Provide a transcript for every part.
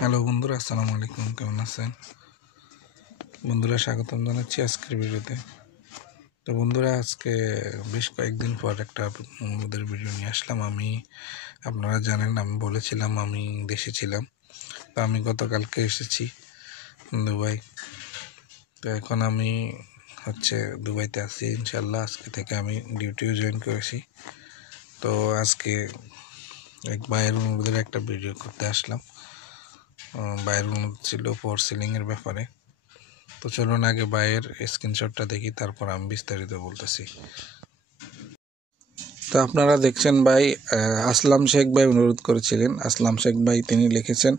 Hello বন্ধুরা, আসসালামু আলাইকুম। কেমন আছেন বন্ধুরা? স্বাগতম জানাচ্ছি আজকের ভিডিওতে। তো বন্ধুরা, আজকে বেশ কয়েকদিন পর একটা আমাদের ভিডিও নিয়ে আসলাম। আপনারা জানেন, আমি বলেছিলাম আমি দেশে ছিলাম। তো আমি গতকালকে এসেছি দুবাই। তো এখন আমি দুবাইতে আছি। ইনশাল্লাহ আজকে থেকে আমি ডিউটিও জয়েন করেছি। তো আজকে এক ভাইয়ের অনুরোধের একটা ভিডিও করতে আসলাম। ভাইয়ের অনুরোধ ছিল ফোর সিলিংয়ের ব্যাপারে। তো চলুন আগে ভাইয়ের স্ক্রিনশটটা দেখি, তারপর আমি বিস্তারিত বলতেছি। তো আপনারা দেখছেন ভাই, আসলাম শেখ ভাই অনুরোধ করেছিলেন। আসলাম শেখ ভাই তিনি লিখেছেন,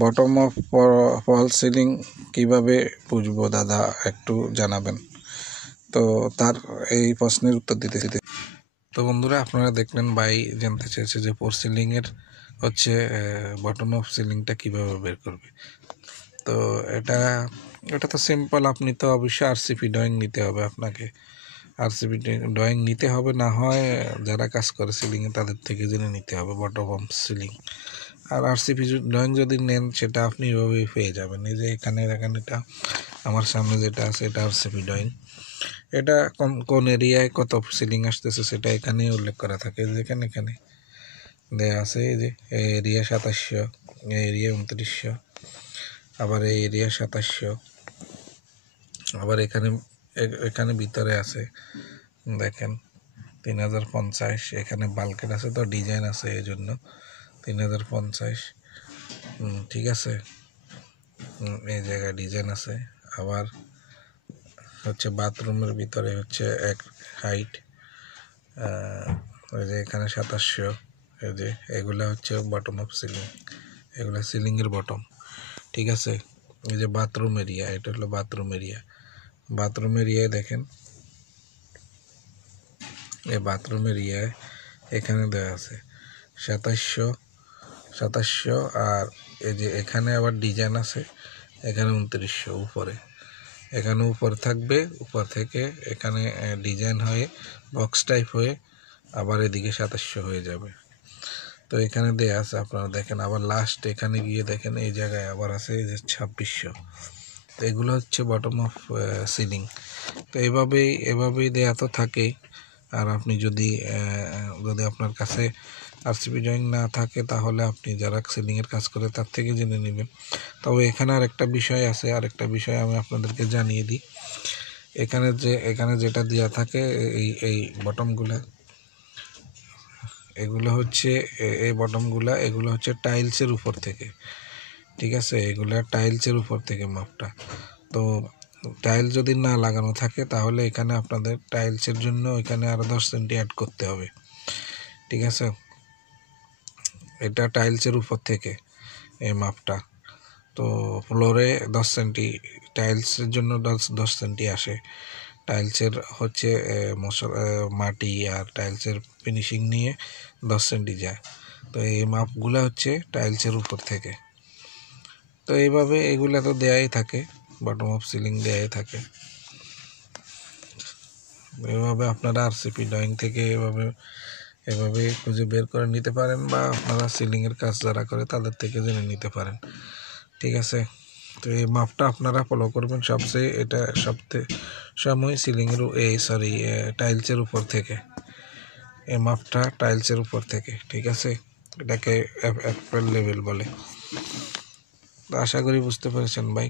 বটম অফ ফল সিলিং কিভাবে বুঝবো দাদা, একটু জানাবেন। তো তার এই প্রশ্নের উত্তর দিতে। তো বন্ধুরা, আপনারা দেখলেন ভাই জানতে চেয়েছে যে ফোর সিলিংয়ের বটম অফ সিলিংটা কিভাবে বের করবে। তো এটা তো সিম্পল। আপনি তো অবশ্যই আরসিপি ড্রয়িং নিতে হবে আপনাকে। আরসিপি ড্রয়িং নিতে হবে, না হয় যারা কাজ করে সিলিংয়ে তাদের থেকে জেনে নিতে হবে বটম অফ সিলিং। আর আরসিপি ড্রয়িং যদি নেন, সেটা আপনি এভাবেই পেয়ে যাবেন। এই যে এখানেটা আমার সামনে যেটা আছে, এটা আরসিপি ড্রয়িং। এটা কোন এরিয়ায় কত সিলিং আসতেছে সেটা এখানে উল্লেখ করা থাকে। এখানে দেয়া আছে, এই যে এরিয়া 2700, এরিয়া 2900, আবার এই এরিয়া 2700, আবার এখানে ভিতরে আছে দেখেন 3050। এখানে বাল্কেট আছে, তো ডিজাইন আছে, এই জন্য 3050। ঠিক আছে, এই জায়গায় ডিজাইন আছে। আবার বাথরুমের ভিতরে এক হাইট, ওই যে এখানে 2700। এই যে এগুলা বটম অফ সিলিং, এগুলা সিলিংয়ের বটম। ঠিক আছে, এই যে বাথরুম এরিয়া, এটা হলো বাথরুম এরিয়া। বাথরুম এরিয়ায় দেখেন, এই বাথরুম এরিয়ায় এখানে দেওয়া আছে 2700। আর এই যে এখানে আবার ডিজাইন আছে, এখানে 2900 উপরে। এখানে উপরে থাকবে, উপর থেকে এখানে ডিজাইন হয়ে বক্স টাইপ হয়ে আবার এদিকে 2700 হয়ে যাবে। তো এখানে দেওয়া আছে, আপনারা দেখেন। আবার লাস্ট এখানে গিয়ে দেখেন, এই জায়গায় আবার আছে এই যে 2600। তো এগুলো বটম অফ সিলিং। তো এভাবেই দেয়া তো থাকেই। আর আপনি যদি আপনার কাছে আরসিপি ড্রয়িং না থাকে, তাহলে আপনি যারা সিলিংয়ের কাজ করে তার থেকে জেনে নেবেন। তবে এখানে আরেকটা বিষয় আমি আপনাদেরকে জানিয়ে দিই। এখানে যেটা দেওয়া থাকে, এই বটমগুলা, এগুলো এই বটমগুলা, এগুলো টাইলসের উপর থেকে। ঠিক আছে, এগুলা টাইলসের উপর থেকে মাপটা। তো টাইল যদি না লাগানো থাকে, তাহলে এখানে আপনাদের টাইলসের জন্য এখানে আরো 10 সেন্টি অ্যাড করতে হবে। ঠিক আছে, এটা টাইলসের উপর থেকে এই মাপটা। তো ফ্লোরে 10 সেন্টি, টাইলসের জন্য 10 সেন্টি আসে। টাইলসের মাটি আর টাইলসের ফিনিশিং নিয়ে 10 সেন্টি যায়। তো এই মাপগুলা টাইলসের উপর থেকে। তো এইভাবে এগুলা তো দেয়াই থাকে, বটম অফ সিলিং দেয়াই থাকে। এভাবে আপনারা আরসিপি ড্রয়িং থেকে এভাবে খুঁজে বের করে নিতে পারেন, বা আপনারা সিলিংয়ের কাজ যারা করে তাদের থেকে জেনে নিতে পারেন। ঠিক আছে, তো এই মাপটা আপনারা ফলো করবেন। এটা সবথেকে সময় সিলিংয়ের টাইলসের উপর থেকে, এই মাপটা টাইলসের উপর থেকে। ঠিক আছে, এটাকে অ্যাপ্রেল লেভেল বলে। তো আশা করি বুঝতে পেরেছেন ভাই।